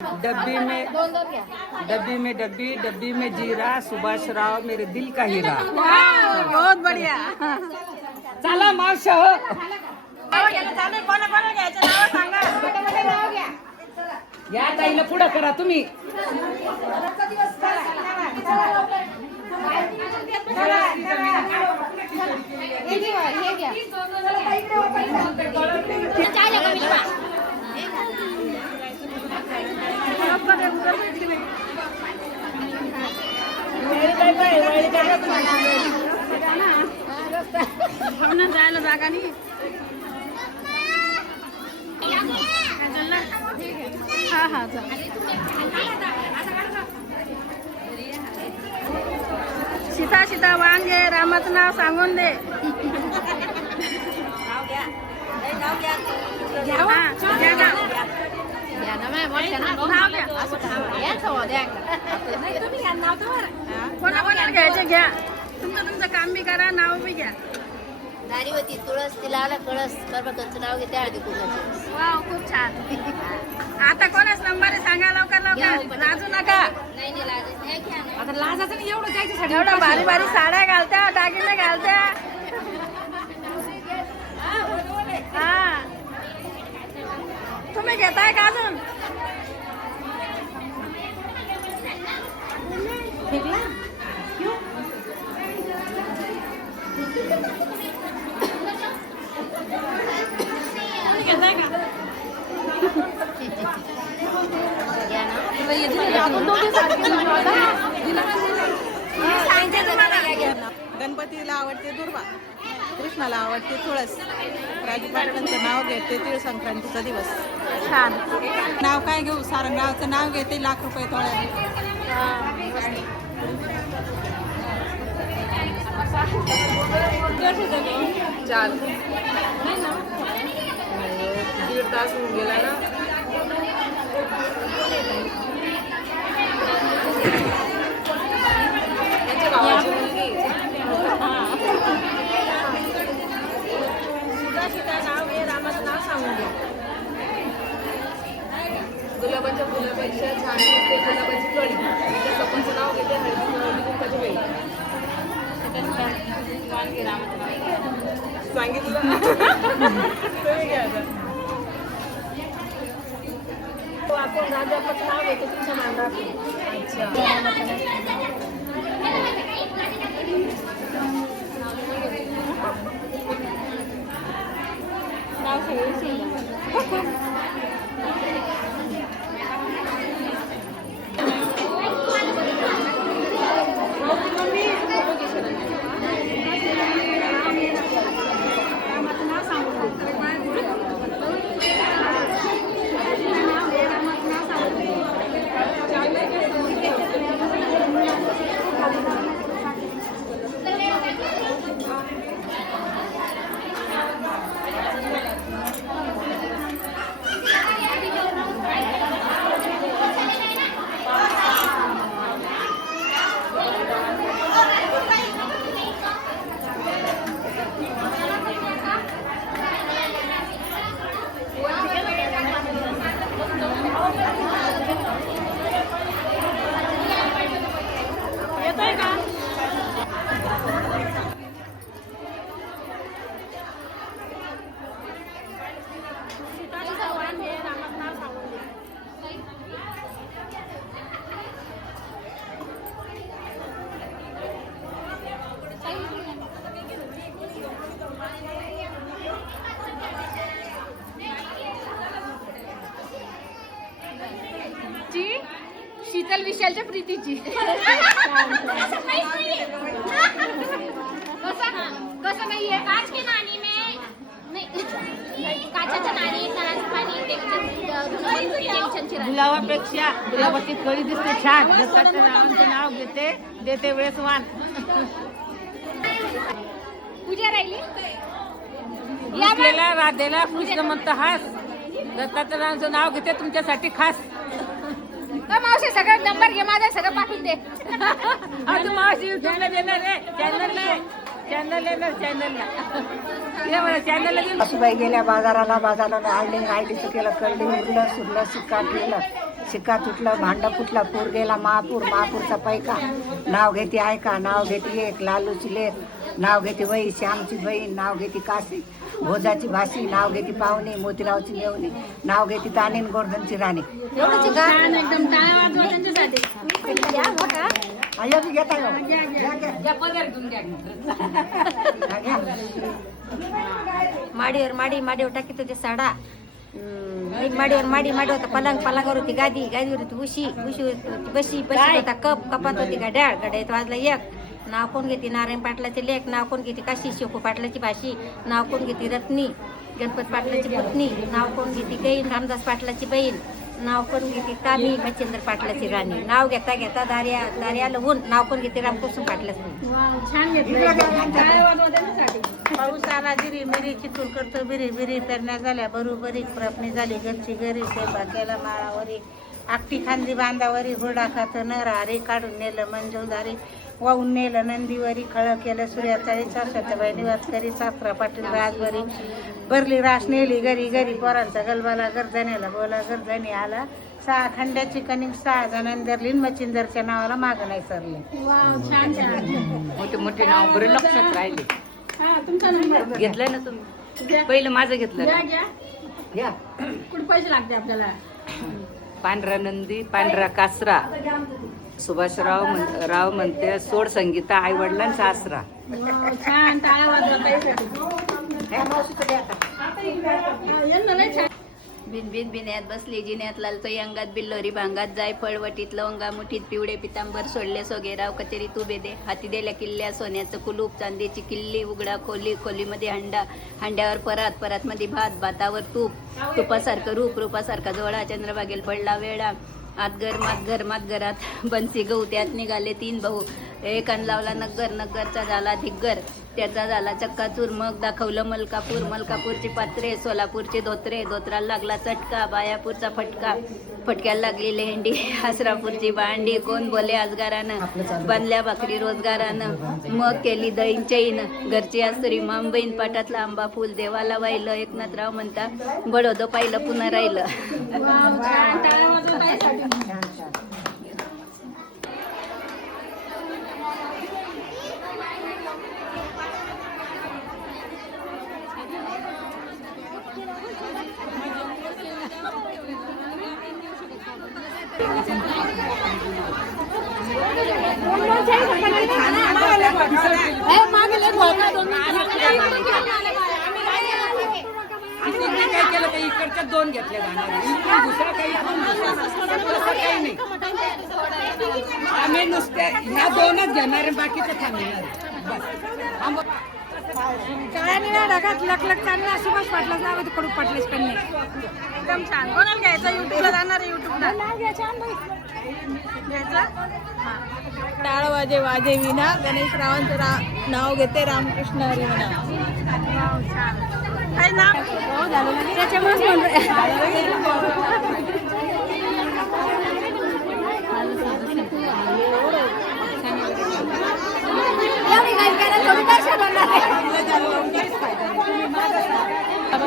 डब्बी में डब्बी में जीरा, सुभाष राव मेरे दिल का हीरा। बहुत बढ़िया. चला मावशा हो. या ताईला पुढं करा तुम्ही. जायला जागा नाही. हा हा सीता सीता वांगे रामाचं नाव सांगून दे. कोणाकोणाला घ्यायचे घ्या. तुमचं काम बी करा, नाव बी घ्या. दारी होती तुळस तिला आला कळस कर्मकांचं नाव घेते हळदी कुंकाचे. वाव खूप छान. आता कोणाच नंबर आहे सांगा लवकर लवकर. लाजू नका. आता लाजाचं नाही एवढं त्याच्यासाठी. एवढं भारी भारी साड्या घालत्या, दागिने घालत्या. हा तुम्ही घेताय का अजून? घेताय का? गणपतीला आवडते दुर्वा, कृष्णाला आवडते तुळस, राजू पाटलांचं नाव घेते तीळ संक्रांतीचा दिवस. छान. नाव काय घेऊ? सारंगरावचं नाव घेते ₹1,00,000 तोळ्याने. चाल 1.5 तास होऊन गेला ना. त्यांच्या भावाची मुलगी. सीता नाव घे, रामाचं नाव सांगून घे. गुलाबाच्या फुलापेक्षा छान दिसते गुलाबाची कळी. तिच्या सपाचं नाव घेते हळदी कुंकाची वेळी. सांगितलं तुम्ही घ्या आता. आपण राजापत नाव घेते तुमच्या मांडा. शीतल विशालच्या प्रीतीची. कसं नाहीये काच की नाणी में नाही काचेच्या नाणी गुलाबापेक्षा गुलाबाची कळी दिसते छान. दत्ताच्या नावांचं नाव घेते, देते वेळेस वाण. पूजा राहिली. विसलेला राधेला कृष्ण म्हणतो हास. दत्ताच्या नावांचं नाव घेते तुमच्यासाठी खास. मावशी सगळं नंबर घे माझा, सगळं पाठवून दे. अजून मावशी युट्यूबला देणार आहे, चॅनल नाही. सासूबाई गेल्या बाजाराला आयडीचं केलं, करडी उरलं सुरलं, शिक्का ठेवलं, शिक्का तुटलं, भांडं फुटलं, पूर गेला महापूरचा पैका, नाव घेते ऐका, नाव घेते एक, लालूची लेक, नाव घेते वही, श्यामची बहीण, नाव घेते काशी, भोजाची भाशी, नाव घेते पाहुणी, मोतीरावची मेवणी, नाव घेते तानीन गोर्धनची राणी. एकदम टाळ्या वाजवा त्यांच्यासाठी. घेता माडीवर माडीवर टाकी होते साडा, माडीवर माडी होता पलंगावर होती गादीवर होती उशी होती बशी होता कपात होती घड्याळ वाजला एक. नाव कोण घेते नारायण पाटलाचे लेख, नाव कोण घेते काशी शेखू पाटलाची भाशी, नाव कोण घेते रत्नी गणपत पाटलाची पत्नी, नाव कोण घेते कैन रामदास पाटलाची बहीण, नाव कोण घेते तामी मच्छिंद्र पाटलाची राणी, नाव घेता दार्या लवून, नाव कोण घेते रामकुसुम पाटलाची. छान घेतलं. टाळ्या वाजवा त्यांच्यासाठी. पाऊस आला जिरी मिरी चितून करतो बिरी पेरण्या झाल्या बरोबरी, खुरपणी झाली घरची घरी, स्वयंपाक केला माळावरी, आकटी खांदी बांधावरी, हुरडा खात नरहारी, काढून नेलं मंजूदारी, वाहून नेलं नंदीवरी, खळं केलं सूर्याचाळी, सासऱ्याबाई निवासकरी, सासरा पाटील राजवरी, भरली रास नेली घरी पोरांचा गलबाला गर्जनेला बोला गर्जनी आला, 6 खंड्याची कणिक 6 जणांनी धरली, मच्छिंदरच्या नावाला मागं नाही सरले. छान. मोठे नाव बरं लक्षात राहिले. तुमचा नंबर घेतलंय ना तुम्ही? पहिलं माझं घेतलं. घ्या. कुठे पैसे लागते आपल्याला? पांढरा नंदी, पांढरा कासरा, सुभाषराव राव म्हणते सोड संगीता, आई वडिलांचा आसरा. छान. टाळ्या वाजवा ताईसाठी. यांना नाही छान. बिन्यात बसली जिन्यात लालतो अंगात बिल्लोरी भांगात जाय फळवटीत लवंगा मुठीत पिवडे पितांबर सोडले सोगेराव कचेरी तू बेदे, हाती दिल्या किल्ल्या सोन्याचं कुलूप, चांदीची किल्ली उघडा खोलीमध्ये हंड्यावर परात मध्ये भातावर तुपासारखं रूपासारखा जोडा, चंद्रभागेल पडला वेळा, मातघरात बनसी गहू, त्यात निघाले 3 भाऊ, एकान लावला नगरचा झाला धिग्गर, त्याचा झाला चक्काचूर, मग दाखवलं मलकापूरची पात्रे, सोलापूरचे धोत्राला लागला चटका, बायापूरचा फटक्याला लागली लेंडी, आसरापूरची भांडी, कोण बोले आजगारानं, बांधल्या भाकरी रोजगारानं, मग केली दहीन चैन, घरची आस्तरी मांबईन, पाटातला आंबा फुल देवाला वाहिलं, एकनाथराव म्हणता बडोदं पाहिलं पुन्हा राहिलं. छान. टाळ्या वाजवा ताईसाठी. काय केलं तर इकडच्या 2 घेतल्या जाणार, दुसरं काही नाही. आम्ही नुसते ह्या 2च घेणार, बाकीचं थांबणार. सुभाष पाटला जावं ते कडू पाटलेच कन्या. एकदम छान. कोणाला घ्यायचं? युट्यूबला जाणार आहे. युट्यूबला घ्यायचा. टाळ वाजे विना, गणेश रावांचं नाव घेते, रामकृष्ण हरी म्हणा. छान. काय नाव झालं त्याच्यामुळेच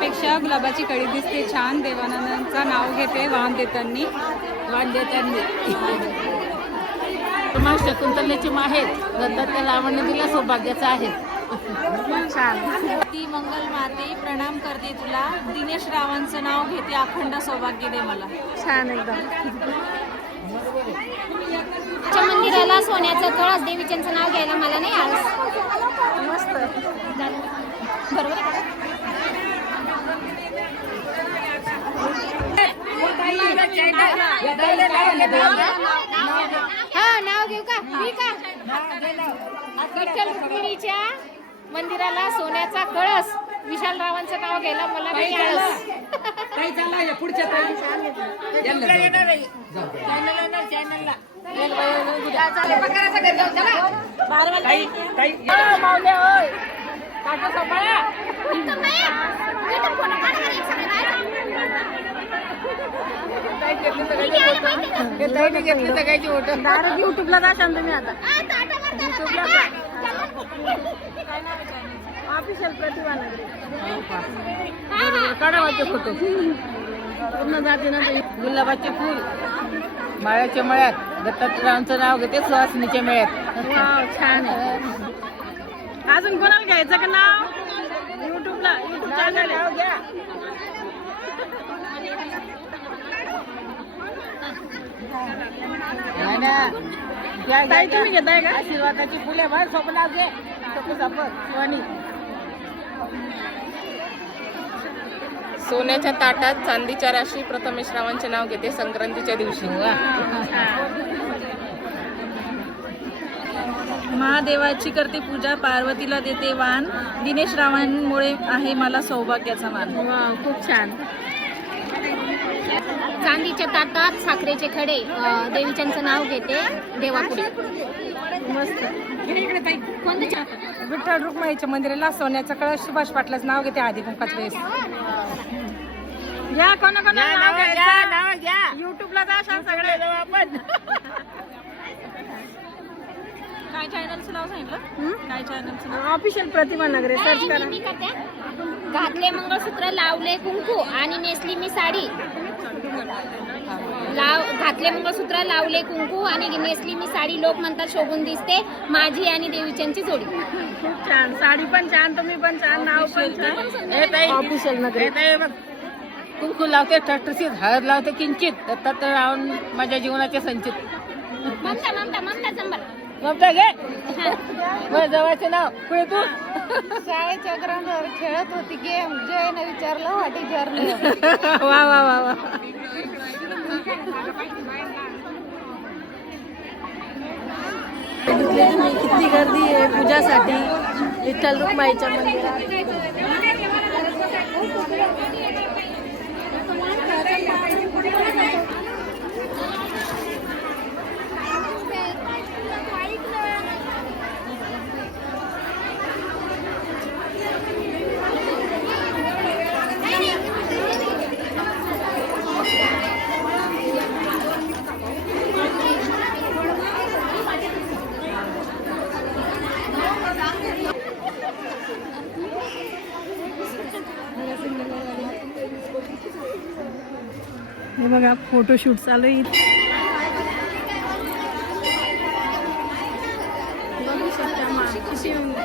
पेक्षा गुलाबाची कळी दिसते छान, देवानंदांचा नाव घेते वाण देतांनी. शकुंतलेची माहेर, दत्ताच्या लावण्य दिला सौभाग्याचा आहे. छान. ती मंगल माते प्रणाम करते तुला, दिनेश रावांचं नाव घेते, अखंड सौभाग्य दे मला. छान एकदम. मंदिराला सोन्याचं कळस, देवीच्यांचं नाव घ्यायला मला नाही आळस. मस्त. बरोबर आहे. हा नाव घेऊ का? मी का? विठ्ठल रुक्मिणीच्या मंदिराला सोन्याचा कळस, विशालरावांचं नाव घ्यायला मला नाही आळस. काही झाला या पुढच्या युट्यूबला जाशाल तुम्ही आता. युट्यूबला ऑफिशियल प्रतिभा नगरी. काढावाचे फोटो पूर्ण जाते ना. गुलाबाचे फुल माळ्याच्या मळ्यात दत्तात्रयांचं नाव घेते सुहासिनीच्या मळ्यात. छान आहे. अजून कोणाला घ्यायचं का नाव? युट्यूबला युट्यूब चॅनल घ्या. तुम्ही घेताय का? आशीर्वादाची फुले भर स्वप्नात घे. सोन्याच्या ताटात चांदीच्या राशी प्रथमेश रावांचे नाव घेते संक्रांतीच्या दिवशी. महादेवाची करते पूजा, पार्वतीला देते वाण, दिनेश रावांमुळे आहे मला सौभाग्याचा मान. खूप छान. चांदीच्या ताटात साखरेचे खडे, देवीच्यांचं नाव घेते देवापुढे. मस्त. कोणतं छान? विठ्ठल रुक्माईच्या मंदिराला सोन्याचा कळस सुभाष पाटलाचं नाव घेते आधी कुंकाच्या वेळेस. घ्या कोणा नाव घ्या. युट्यूबला जा सगळे आपण. काय चॅनलचं नाव सांगितलं? काय चॅनलचं नाव? ऑफिशियल प्रतिभा नगरे सर्च करा. मी करते. घातले मंगळसूत्र, लावले कुंकू आणि नेसली मी साडी. घातले मंगळसूत्र, लावले कुंकू आणि नेसली मी साडी. लोक म्हणतात शोभून दिसते माझी आणि देवीच्यांची जोडी. खूप छान. साडी पण छान, तुम्ही पण छान, नाव पण छान. ऑफिशियल नगरे. कुंकू लावते ठसठसीत, हळद लावते किंचित, दत्तात्रय रावण माझ्या जीवनाचे संचित. ममता ममता ममता चंबल. ममता घे. जवळचे नाव पुढे तू. शाळेच्या ग्राउंडवर खेळत होती गेम, जयने विचारलं व्हॉट इज युअर नेम. वा वा वा वा. किती गर्दी आहे पूजासाठी विठ्ठल रुक्माईच्या मंदिरात. हे बघा फोटोशूट चालू आहे. बघू शकता माशी कशी दोन